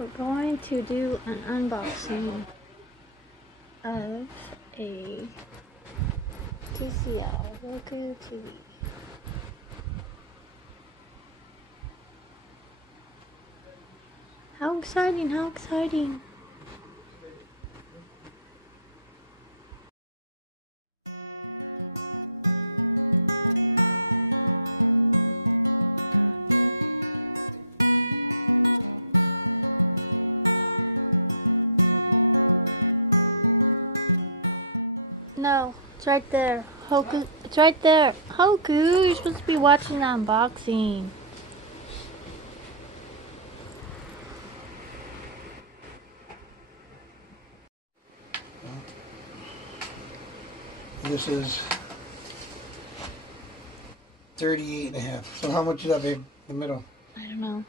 We're going to do an unboxing of a TCL TV. How exciting, how exciting. No, it's right there. Hoku, it's right there. Hoku, you're supposed to be watching the unboxing. This is 38.5. So how much is that, babe? The middle? I don't know.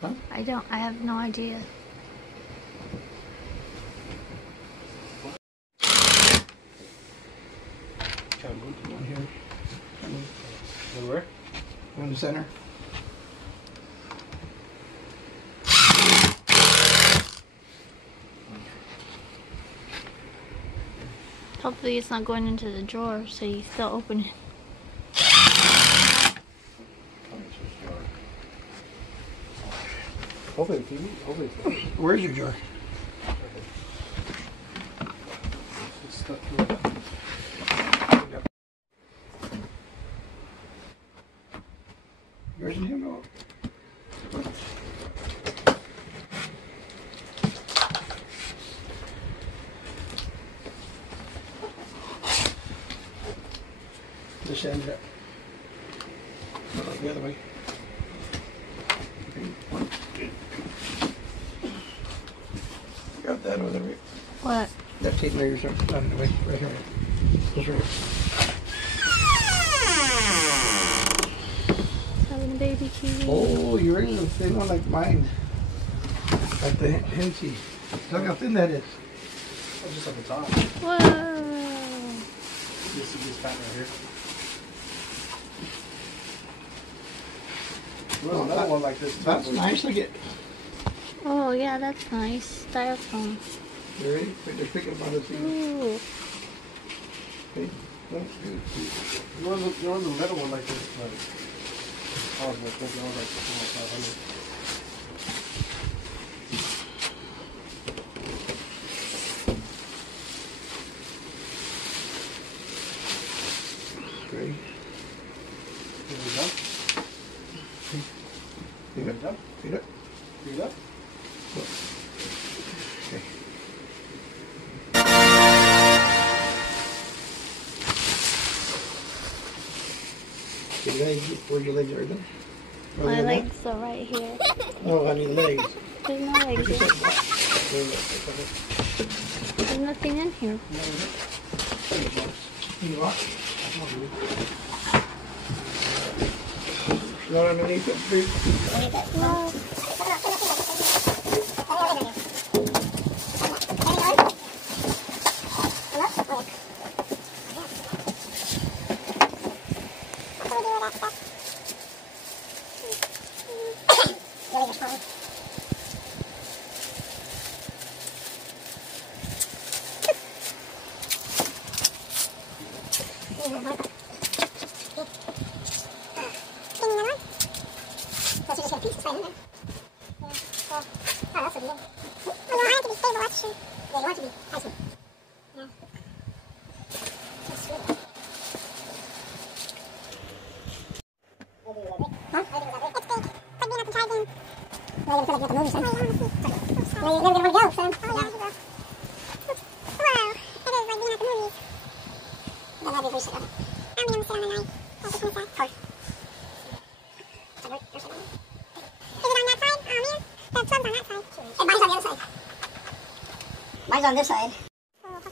Huh? I have no idea. One here. Where? One in the center. Hopefully it's not going into the drawer, so you still open it. Hopefully the TV. Hopefully it's Where's your jar? it's stuck through it. Yours in here? No. This end up. The other way. Got that over there. What? That tape measures up on the way. Right here. This right. Having a baby TV. Oh, you're in the thin one like mine. Like the Hensey. Look how thin that is. Oh, just at the top. Whoa. This is this fat right here. Well, another one like this. That's nice. Look at. Oh yeah, that's nice. Styrofoam. You ready? They're picking up on the thing. Ooh. Okay. That's good. You want the middle one like this? Like, I was thinking I was like 500. Ready? Is it done? Feed up. Done? Feed up. Feed up? Okay. Your legs, where your legs are done? Oh, My they're legs are right here. not? Oh, I need legs. There's no legs here. There's nothing in here. You walk? Not underneath it, please. No. Mine's on this side. No? Is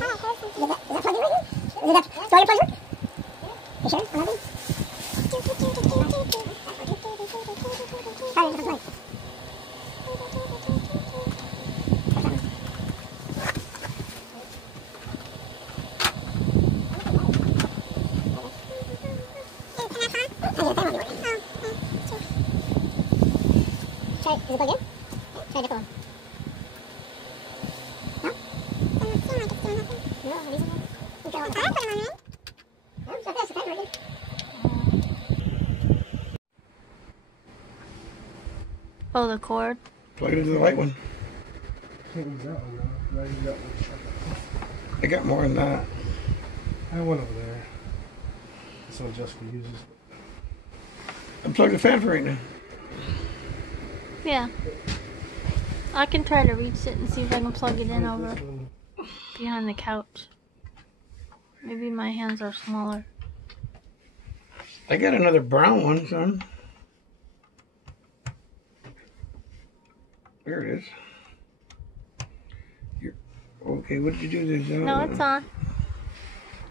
that plug in right here? Is that toilet plug? You sure? I love it. Sorry, it's a plug. Oh, yeah, that might be right. Try, is it plugged in? Yeah, try a different one. No? Doesn't seem like it's doing nothing. No, it isn't. You can put them on, right? No, it's like this, it's working. Oh, the cord. Plug it into the light one. Can't use that one now. I use that one. I got more than that. I have one over there. This one Jessica uses. Unplug the fan for right now. Yeah. I can try to reach it and see if I can plug it in over This one. behind the couch. Maybe my hands are smaller. I got another brown one, son. There it is. Okay, what did you do this? No, it's on.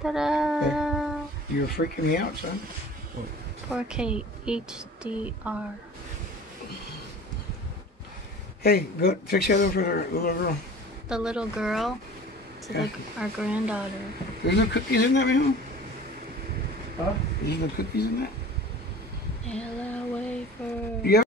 Ta-da! You're freaking me out, son. 4K HDR. Hey, go fix the other one for the little girl. The little girl to our granddaughter. There's no cookies in that, man? Huh? There's no cookies in that? Hello, wafer. You